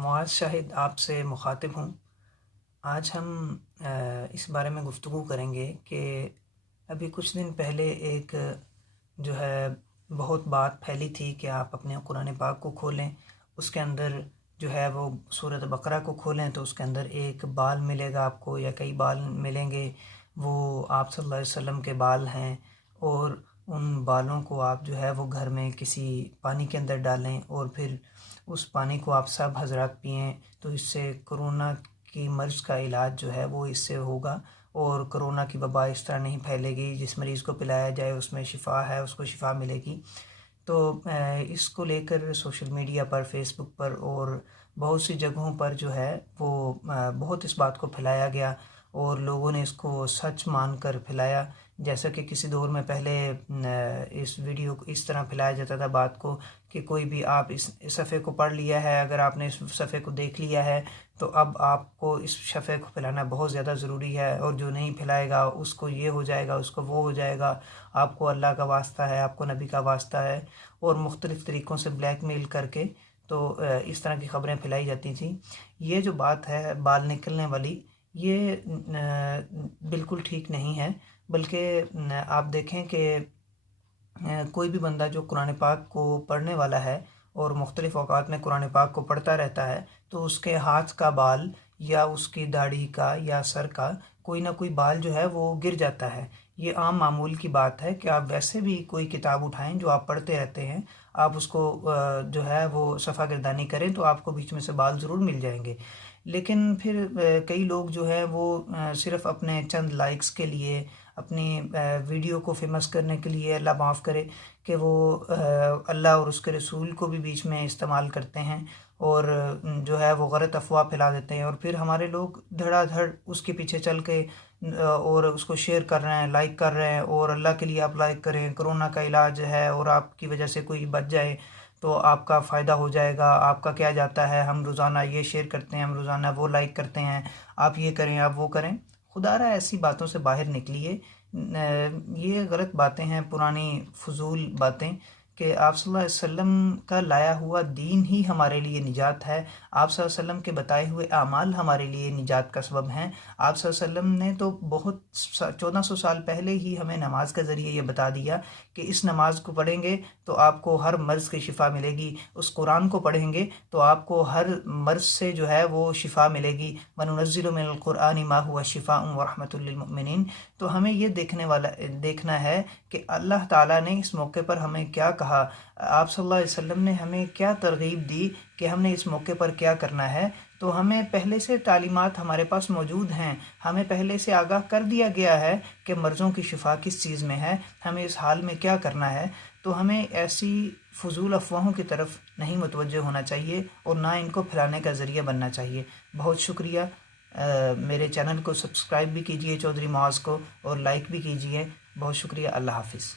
معاذ شاہد آپ سے مخاطب ہوں۔ آج ہم اس بارے میں گفتگو کریں گے کہ ابھی کچھ دن پہلے ایک جو ہے بہت بات پھیلی تھی کہ آپ اپنے قرآن پاک کو کھولیں، اس کے اندر جو ہے وہ سورۃ بقرہ کو کھولیں تو اس کے اندر ایک بال ملے گا آپ کو یا کئی بال ملیں گے، وہ آپ صلی اللہ علیہ وسلم کے بال ہیں، اور ان بالوں کو آپ جو ہے وہ گھر میں کسی پانی کے اندر ڈالیں اور پھر اس پانی کو آپ سب حضرات پئیں تو اس سے کرونا کی مرض کا علاج جو ہے وہ اس سے ہوگا، اور کرونا کی وبا اس طرح نہیں پھیلے گی۔ جس مریض کو پلایا جائے اس میں شفا ہے، اس کو شفا ملے گی۔ تو اس کو لے کر سوشل میڈیا پر، فیس بک پر اور بہت سی جگہوں پر جو ہے وہ بہت اس بات کو پھیلایا گیا اور لوگوں نے اس کو سچ مان کر پھیلایا۔ جیسا کہ کسی دور میں پہلے اس ویڈیو کو اس طرح پھیلایا جاتا تھا بات کو کہ کوئی بھی آپ اس صفحے کو پڑھ لیا ہے، اگر آپ نے اس صفحے کو دیکھ لیا ہے تو اب آپ کو اس صفحے کو پھیلانا بہت زیادہ ضروری ہے، اور جو نہیں پھیلائے گا اس کو یہ ہو جائے گا، اس کو وہ ہو جائے گا، آپ کو اللہ کا واسطہ ہے، آپ کو نبی کا واسطہ ہے، اور مختلف طریقوں سے بلیک میل کر کے تو اس طرح کی خبریں پھیلائی جاتی تھیں۔ یہ جو بات ہے بال نکلنے والی، یہ بالکل ٹھیک نہیں ہے، بلکہ آپ دیکھیں کہ کوئی بھی بندہ جو قرآن پاک کو پڑھنے والا ہے اور مختلف اوقات میں قرآن پاک کو پڑھتا رہتا ہے تو اس کے ہاتھ کا بال یا اس کی داڑھی کا یا سر کا کوئی نہ کوئی بال جو ہے وہ گر جاتا ہے۔ یہ عام معمول کی بات ہے کہ آپ ویسے بھی کوئی کتاب اٹھائیں جو آپ پڑھتے رہتے ہیں، آپ اس کو جو ہے وہ صفحہ گردانی کریں تو آپ کو بیچ میں سے بال ضرور مل جائیں گے۔ لیکن پھر کئی لوگ جو ہے وہ صرف اپنے چند لائکس کے لیے، اپنی ویڈیو کو فیمس کرنے کے لیے، اللہ معاف کرے کہ وہ اللہ اور اس کے رسول کو بھی بیچ میں استعمال کرتے ہیں اور جو ہے وہ غلط افواہ پھیلا دیتے ہیں، اور پھر ہمارے لوگ دھڑا دھڑ اس کے پیچھے چل کے اور اس کو شیئر کر رہے ہیں، لائک کر رہے ہیں، اور اللہ کے لیے آپ لائک کریں، کرونا کا علاج ہے اور آپ کی وجہ سے کوئی بچ جائے تو آپ کا فائدہ ہو جائے گا، آپ کا کیا جاتا ہے، ہم روزانہ یہ شیئر کرتے ہیں، ہم روزانہ وہ لائک کرتے ہیں، آپ یہ کریں، آپ وہ کریں۔ خدا را ایسی باتوں سے باہر نکلیے۔ یہ غلط باتیں ہیں، پرانی فضول باتیں، کہ آپ صلی اللہ علیہ وسلم کا لایا ہوا دین ہی ہمارے لیے نجات ہے، آپ صلی اللہ علیہ وسلم کے بتائے ہوئے اعمال ہمارے لیے نجات کا سبب ہیں۔ آپ صلی اللہ علیہ وسلم نے تو بہت 1400 سال پہلے ہی ہمیں نماز کے ذریعے یہ بتا دیا کہ اس نماز کو پڑھیں گے تو آپ کو ہر مرض کی شفا ملے گی، اس قرآن کو پڑھیں گے تو آپ کو ہر مرض سے جو ہے وہ شفا ملے گی۔ وَنُنَزِّلُ مِنَ الْقُرْآنِ مَا هُوَ شِفَاءٌ وَرَحْمَةٌ لِّلْمُؤْمِنِينَ۔ تو ہمیں یہ دیکھنا ہے کہ اللہ تعالیٰ نے اس موقع پر ہمیں کیا کہا، آپ صلی اللہ علیہ وسلم نے ہمیں کیا ترغیب دی کہ ہم نے اس موقع پر کیا کرنا ہے۔ تو ہمیں پہلے سے تعلیمات ہمارے پاس موجود ہیں، ہمیں پہلے سے آگاہ کر دیا گیا ہے کہ مرضوں کی شفا کس چیز میں ہے، ہمیں اس حال میں کیا کرنا ہے۔ تو ہمیں ایسی فضول افواہوں کی طرف نہیں متوجہ ہونا چاہیے اور نہ ان کو پھیلانے کا ذریعہ بننا چاہیے۔ بہت شکریہ۔ میرے چینل کو سبسکرائب بھی کیجیے چودھری معاذ کو، اور لائک بھی کیجیے۔ بہت شکریہ۔ اللہ حافظ۔